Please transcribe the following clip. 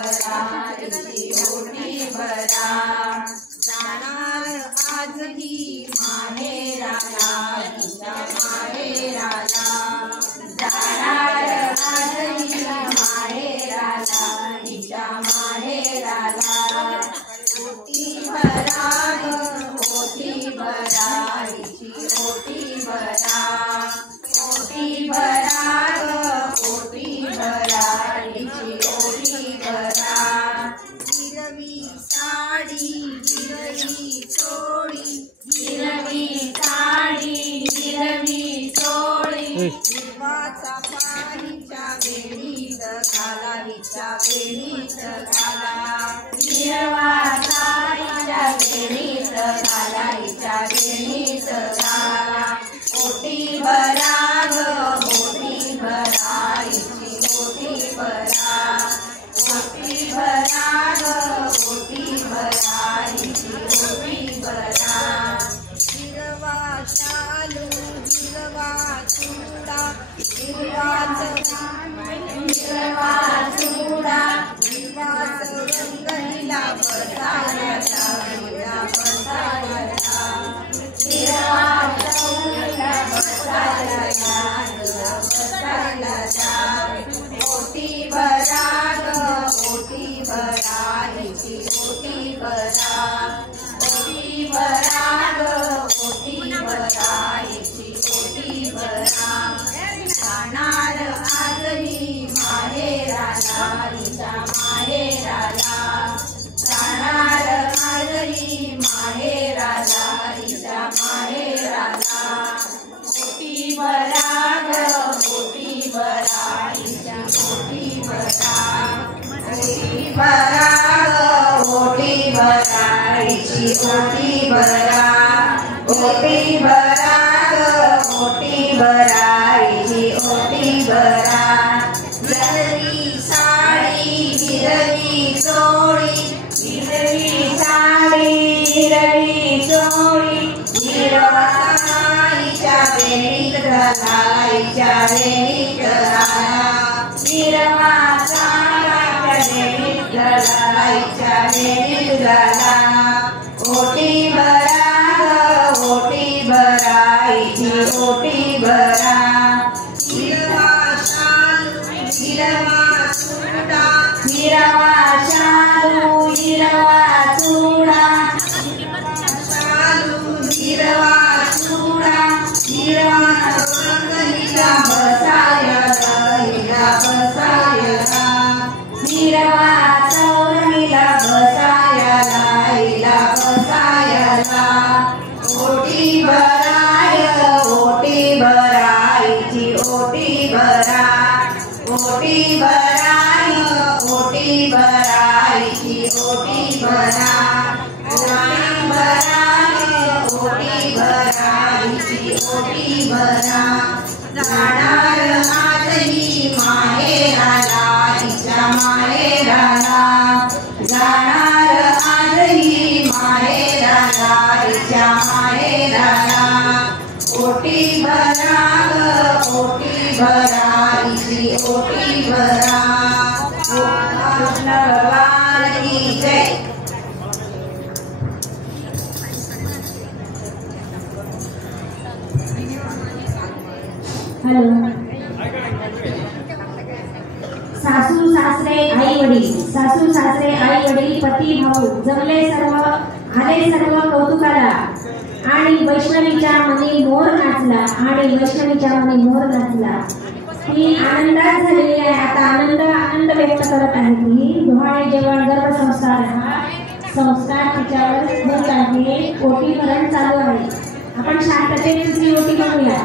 भरायची ओटी भरा जाणार आजही माहेराला तिच्या माहेराला जाणार आजही माहेराला तिच्या माहेराला ओटी भरा ओटी भरा हिची ओटी भरा ओटी भरा ओटी भरा हिची ओटी भरा हिरवी साडी हिरवी चोळी हिरवी साडी हिरवी चोळी हिरवाचा पाणीच्या वेळीत घाला हिच्या वेळीत घाला हिरवा साडीच्या वेळीत घाला हिच्या वेळीत घाला ओटी भरा ओटी भरा हिची ओटी भरा ओटी भरा ओटी भरा हिची ओटी भरा हिरवा शालू हिरवा चुडा हिरवा चुडा हिरवाच रंग हिला बसायला हिला बसायला हिरवा चौला बसायला बसायला ओटी भरा ओटी भरा हिची ओटी भरा ओटी भरा ओटी भरा हिची ओटी भरा जाणार आजही माहेराला हिच्या माहेराला जाणार आजही माहेराला हिच्या माहेराला ओटी भरा ओटी भरा हिची ओटी भरा ओटी भरा ओटी भरा हिची ओटी भरा ओटी भरा ओटी भरा हिची ओटी भरा हिरवी साडी हिरवी चोळी हिरवी साडी हिरवी चोळी हिरवा हिच्या वेळीत घाला हिच्या वेळीत घाला हिरवा साडीच्या वेळीत घाला हिच्या वेळीत घाला ओटी भरा ओटी भरा हिची ओटी भरा हिरवा शालू हिरवा चुडा हिरवा शालू हिरवा चुडा शालू हिरवा चुडा हिरवा रंग हिला बसायला हिला बसायला हिरवा चौर हिला बसायला हिला बसायला ओटी भरा ओटी भरा हिची ओटी भरा ओटी भरा ओटी भरा हिची ओटी भरा ओटी भरा ओटी भरा हिची ओटी भरा जाणार आजही माहेराला हिच्या माहेराला जाणार आजही माहेराला हिच्या माहेराला ओटी भरा ओटी भरा हिची ओटी भरा कृष्ण भगवान की जय। हॅलो सासू सासरे आई वडील सासू सासरे आई वडील पती भाऊ जमले सर्व आले सर्व कौतुकाला आणि वैष्णवीच्या मनी मोर नाचला आणि वैष्णवीच्या मनी मोर नाचला ती आनंदात झालेली आहे। आता आनंद व्यक्त करत आहे ती डोहाळे जेवण गर्भसंस्कार हा संस्कार तिच्यावर होत आहे ओटी भरण चालू आहे। आपण शांततेने दुसरी ओटी बघूया।